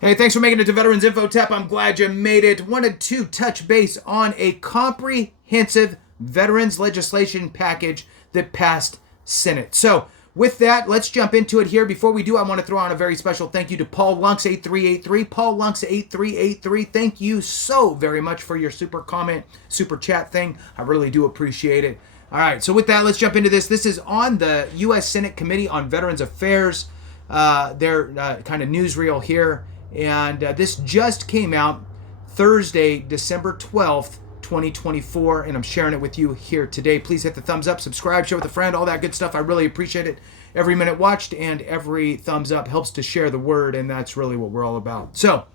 Hey, thanks for making it to Veterans Info Tap. I'm glad you made it. Wanted to touch base on a comprehensive veterans legislation package that passed Senate. So with that, let's jump into it here. Before we do, I want to throw on a very special thank you to Paul Lunks 8383. Paul Lunks 8383. Thank you so very much for your super comment, super chat thing. I really do appreciate it. All right, so with that, let's jump into this. This is on the U.S. Senate Committee on Veterans Affairs. Their kind of newsreel here. And this just came out Thursday, December 12th, 2024, and I'm sharing it with you here today. Please hit the thumbs up, subscribe, share with a friend, all that good stuff. I really appreciate it. Every minute watched and every thumbs up helps to share the word, and that's really what we're all about. So,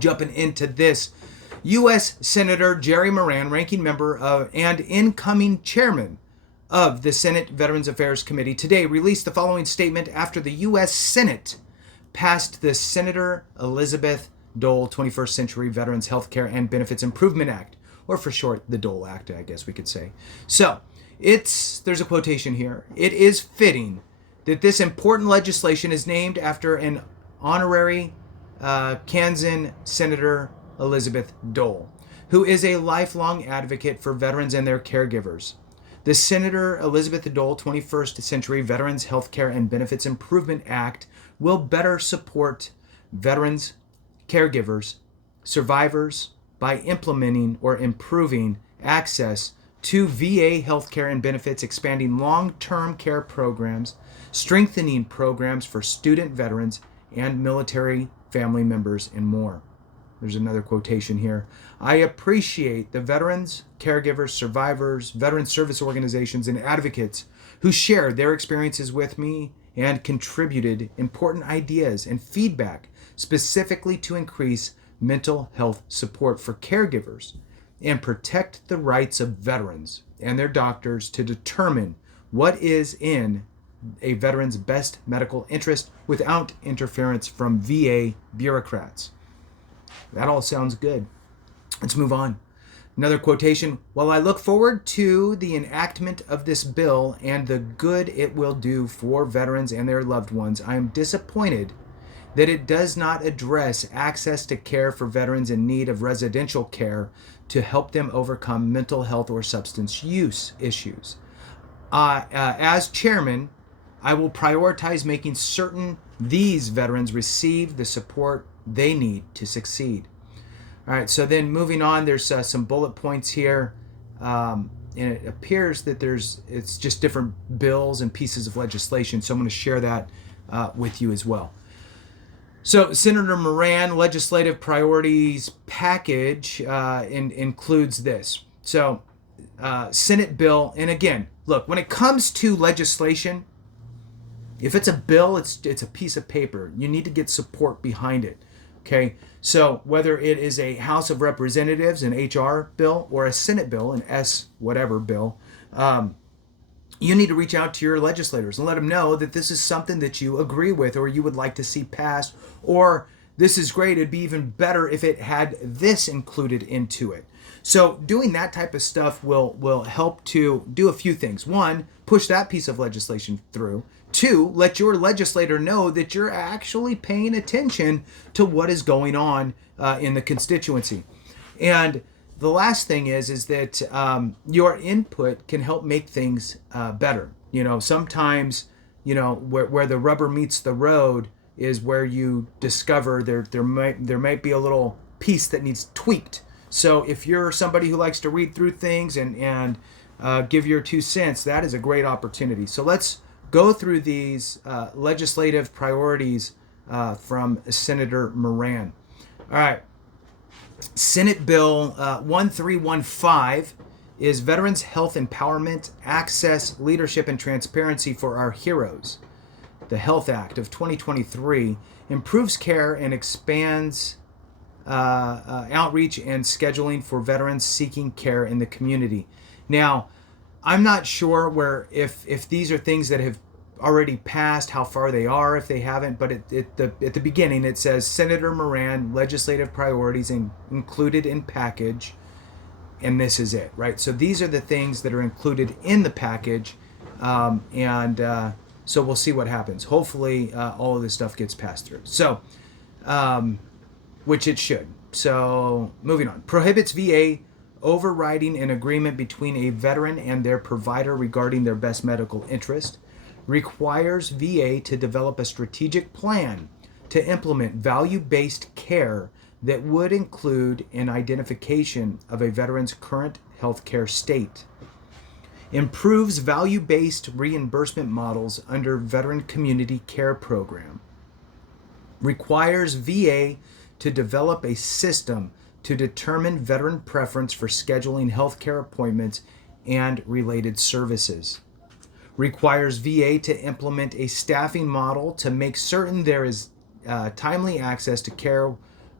jumping into this, U.S. Senator Jerry Moran, ranking member of and incoming chairman of the Senate Veterans Affairs Committee, today released the following statement after the U.S. Senate passed the Senator Elizabeth Dole 21st Century Veterans Healthcare and Benefits Improvement Act, or for short, the Dole Act, I guess we could say. So, there's a quotation here. It is fitting that this important legislation is named after an honorary Kansan Senator Elizabeth Dole, who is a lifelong advocate for veterans and their caregivers. The Senator Elizabeth Dole 21st Century Veterans Healthcare and Benefits Improvement Act will better support veterans, caregivers, survivors by implementing or improving access to VA healthcare and benefits, expanding long-term care programs, strengthening programs for student veterans and military family members, and more. There's another quotation here. I appreciate the veterans, caregivers, survivors, veteran service organizations, and advocates who shared their experiences with me and contributed important ideas and feedback specifically to increase mental health support for caregivers and protect the rights of veterans and their doctors to determine what is in a veteran's best medical interest without interference from VA bureaucrats. That all sounds good. Let's move on. Another quotation, while I look forward to the enactment of this bill and the good it will do for veterans and their loved ones, I am disappointed that it does not address access to care for veterans in need of residential care to help them overcome mental health or substance use issues. As chairman, I will prioritize making certain these veterans receive the support they need to succeed. All right, so then moving on, there's some bullet points here, and it appears that it's just different bills and pieces of legislation, so I'm going to share that with you as well. So Senator Moran legislative priorities package includes this. So Senate bill, and again, look, when it comes to legislation, if it's a bill, it's a piece of paper. You need to get support behind it. Okay, so whether it is a House of Representatives, an HR bill, or a Senate bill, an S whatever bill, you need to reach out to your legislators and let them know that this is something that you agree with or you would like to see passed, or this is great, it'd be even better if it had this included into it. So doing that type of stuff will help to do a few things. One, push that piece of legislation through. Two, let your legislator know that you're actually paying attention to what is going on in the constituency. And the last thing is that your input can help make things better. You know, sometimes, you know, where the rubber meets the road is where you discover there might be a little piece that needs tweaked. So if you're somebody who likes to read through things and give your 2 cents, that is a great opportunity. So let's go through these legislative priorities from Senator Moran. All right. Senate Bill 1315 is Veterans Health Empowerment, Access, Leadership, and Transparency for Our Heroes. The Health Act of 2023 improves care and expands outreach and scheduling for veterans seeking care in the community. Now, I'm not sure if these are things that have already passed, how far they are, if they haven't, but at the beginning it says Senator Moran, legislative priorities included in package, and this is it, right? So these are the things that are included in the package, so we'll see what happens. Hopefully all of this stuff gets passed through. So which it should. So moving on. Prohibits VA overriding an agreement between a veteran and their provider regarding their best medical interest. Requires VA to develop a strategic plan to implement value-based care that would include an identification of a veteran's current healthcare state. Improves value-based reimbursement models under Veteran Community Care Program. Requires VA to develop a system to determine veteran preference for scheduling healthcare appointments and related services. Requires VA to implement a staffing model to make certain there is timely access to care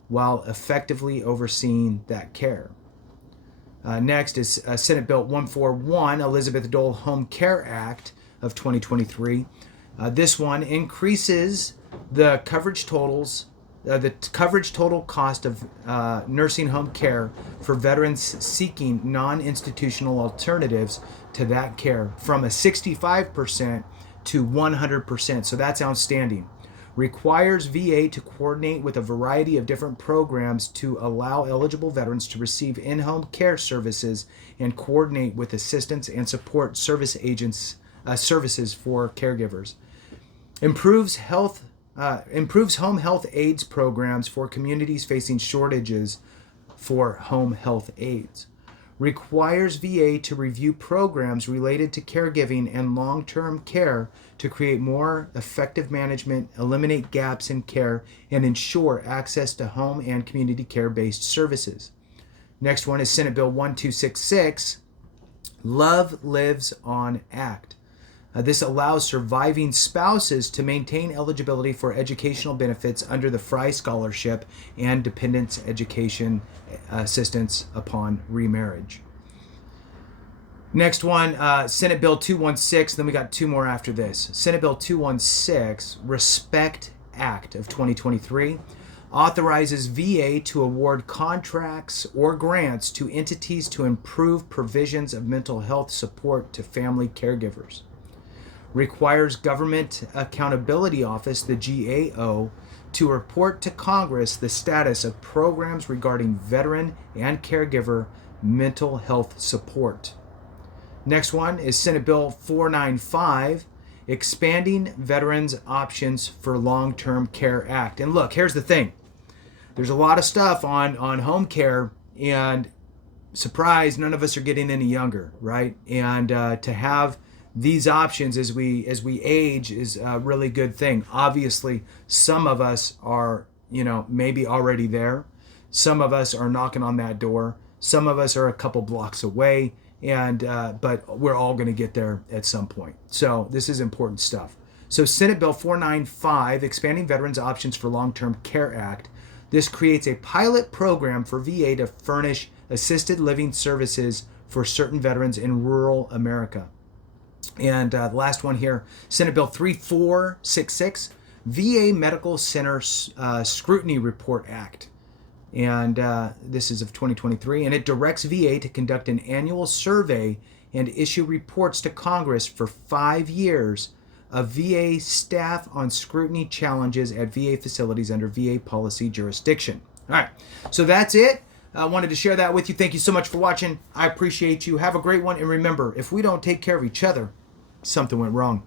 while effectively overseeing that care. Next is Senate Bill 141, Elizabeth Dole Home Care Act of 2023. This one increases the coverage totals, the coverage total cost of nursing home care for veterans seeking non-institutional alternatives to that care from a 65% to 100%. So that's outstanding. Requires VA to coordinate with a variety of different programs to allow eligible veterans to receive in-home care services and coordinate with assistance and support service agents services for caregivers. Improves home health aides programs for communities facing shortages for home health aides. Requires VA to review programs related to caregiving and long-term care to create more effective management, eliminate gaps in care, and ensure access to home and community care-based services. Next one is Senate Bill 1266, Love Lives On Act. This allows surviving spouses to maintain eligibility for educational benefits under the Frye Scholarship and Dependents Education Assistance upon remarriage. Next one, Senate Bill 216, then we got two more after this. Senate Bill 216, Respect Act of 2023, authorizes VA to award contracts or grants to entities to improve provisions of mental health support to family caregivers. Requires Government Accountability Office, the GAO, to report to Congress the status of programs regarding veteran and caregiver mental health support. Next one is Senate Bill 495, Expanding Veterans Options for Long-Term Care Act. And look, here's the thing. There's a lot of stuff on home care, and surprise, none of us are getting any younger, right? And to have these options as we age is a really good thing. Obviously, some of us are, maybe already there. Some of us are knocking on that door. Some of us are a couple blocks away, but we're all going to get there at some point. So this is important stuff. So Senate Bill 495, Expanding Veterans Options for Long-Term Care Act. This creates a pilot program for VA to furnish assisted living services for certain veterans in rural America. And the last one here, Senate Bill 3466, VA Medical Center Scrutiny Report Act. And this is of 2023. And it directs VA to conduct an annual survey and issue reports to Congress for 5 years of VA staff on scrutiny challenges at VA facilities under VA policy jurisdiction. All right, so that's it. I wanted to share that with you. Thank you so much for watching. I appreciate you. Have a great one. And remember, if we don't take care of each other, something went wrong.